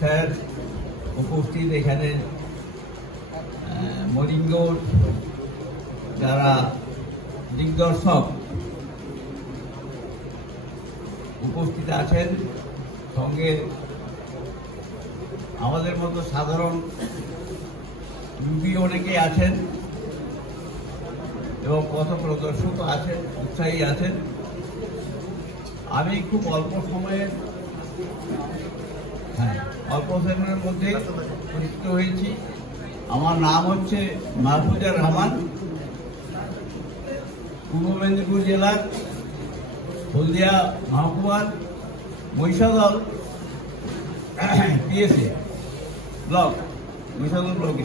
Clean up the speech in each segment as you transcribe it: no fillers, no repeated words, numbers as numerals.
Sir উপস্থিত এখানে মরিঙ্গোর যারা দিগদর্শক উপস্থিত আছেন, সঙ্গে আমাদের মতো সাধারণ রুগী অনেকেই আছেন এবং পথ প্রদর্শক আছেন, উৎসাহী আছেন। আমি খুব অল্প সময়ের মধ্যে পরিচিত হয়েছি। আমার নাম হচ্ছে মাহফুজুর রহমান, পূর্ব মেদিনীপুর জেলার হলদিয়া মহকুমার মহিষাদল পিএসএ ব্লক, মহিষাদল ব্লকে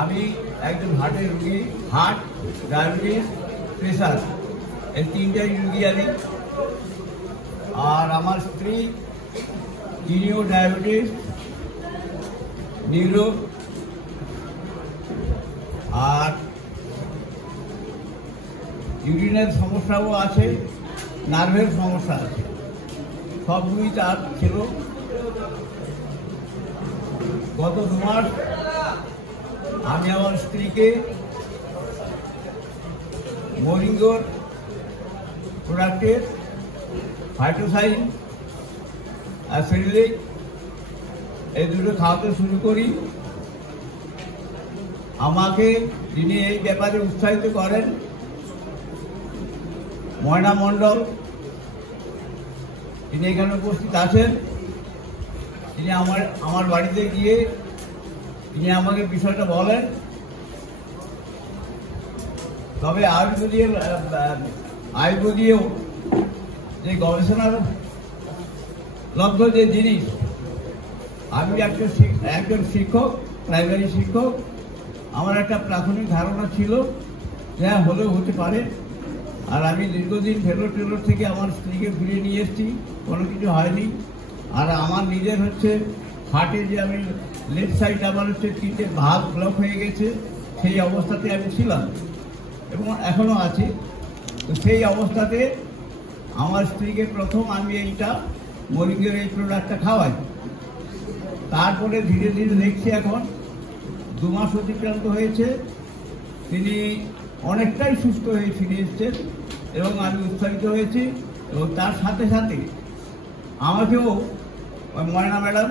আমি একজন হার্টের রুগী, হার্ট, ডায়াবেটিস, প্রেশার, এই তিনটাই রুগী আমি। আর আমার স্ত্রী, তিনিও ডায়াবেটিস, নিউরো, আর ইউরিনের সমস্যাও আছে, নার্ভের সমস্যা আছে, সবগুলি তার ছিল। গত 2 মাস আমি আমার স্ত্রীকে মরিঙ্গোর প্রোডাক্টের ফাইটোসাইন আর ফেরিলিক এই দুটো খাওয়াতে শুরু করি। আমাকে যিনি এই ব্যাপারে উৎসাহিত করেন ময়না মণ্ডল, তিনি এখানে উপস্থিত আছেন। তিনি আমার বাড়িতে গিয়ে তিনি আমাকে বিষয়টা বলেন। তবে আয়ুর্বেদীয় যে গবেষণার লব্ধ যে জিনিস, আমি একজন শিক্ষক, প্রাইমারি শিক্ষক, আমার একটা প্রাথমিক ধারণা ছিল যা হলেও হতে পারে। আর আমি দীর্ঘদিন ফেলোর থেকে আমার স্ত্রীকে ফিরিয়ে নিয়ে এসেছি, কোনো কিছু হয়নি। আর আমার নিজের হচ্ছে হার্টে যে আমি লেফট সাইড আমার হচ্ছে 3টে ভালভ ব্লক হয়ে গেছে, সেই অবস্থাতে আমি ছিলাম এবং এখনো আছি। তো সেই অবস্থাতে আমার স্ত্রীকে প্রথম আমি এইটা মরিঙ্গের এই প্রোডাক্টটা খাওয়াই। তারপরে ধীরে ধীরে দেখছি এখন 2 মাস অতিক্রান্ত হয়েছে, তিনি অনেকটাই সুস্থ হয়ে ফিরে এসছেন এবং আমি উৎসাহিত হয়েছি। এবং তার সাথে সাথে আমাকেও ময়না ম্যাডাম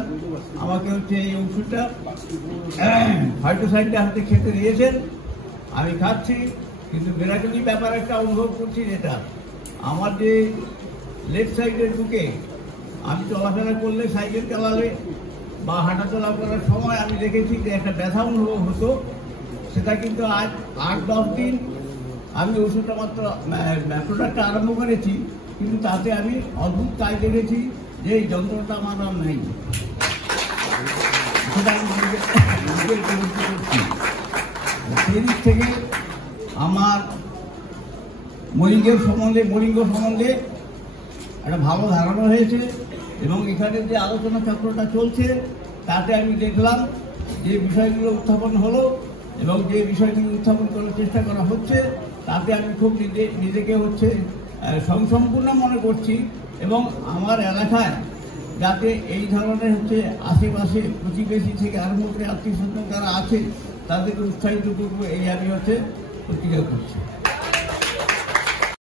আমাকে হচ্ছে এই ওষুধটা ফাইটোসাইনটা হাতে খেতে দিয়েছেন, আমি খাচ্ছি। কিন্তু বিরাটনী ব্যাপার একটা অনুভব করছি, যেটা আমার যে লেফট সাইডের বুকে আমি চলাফেরা করলে, সাইকেল চালালে বা হাঁটাচলা করার সময় আমি দেখেছি যে একটা ব্যথা অনুভব হতো। সেটা কিন্তু আজ 8-10 দিন আমি ওষুধটা মাত্র প্রোডাক্টটা আরম্ভ করেছি, কিন্তু তাতে আমি অদ্ভুত কাজ দেখেছি যে এই যন্ত্রটা আমার আর নেই। সেটা আমি সেই দিক থেকে আমার মরিঙ্গ সম্বন্ধে একটা ভালো ধারণা হয়েছে। এবং এখানে যে আলোচনা চক্রটা চলছে তাতে আমি দেখলাম যে বিষয়গুলো উত্থাপন হলো এবং যে বিষয়গুলো উত্থাপন করার চেষ্টা করা হচ্ছে, তাতে আমি খুব নিজেকে হচ্ছে সম্পূর্ণ মনে করছি। এবং আমার এলাকায় যাতে এই ধরনের হচ্ছে আশেপাশে প্রতিবেশী থেকে আরম্ভ করে আত্মীয় স্বজন যারা আছে তাদেরকে উৎসাহিত করবো, এই আমি হচ্ছে প্রতিজ্ঞা করছি।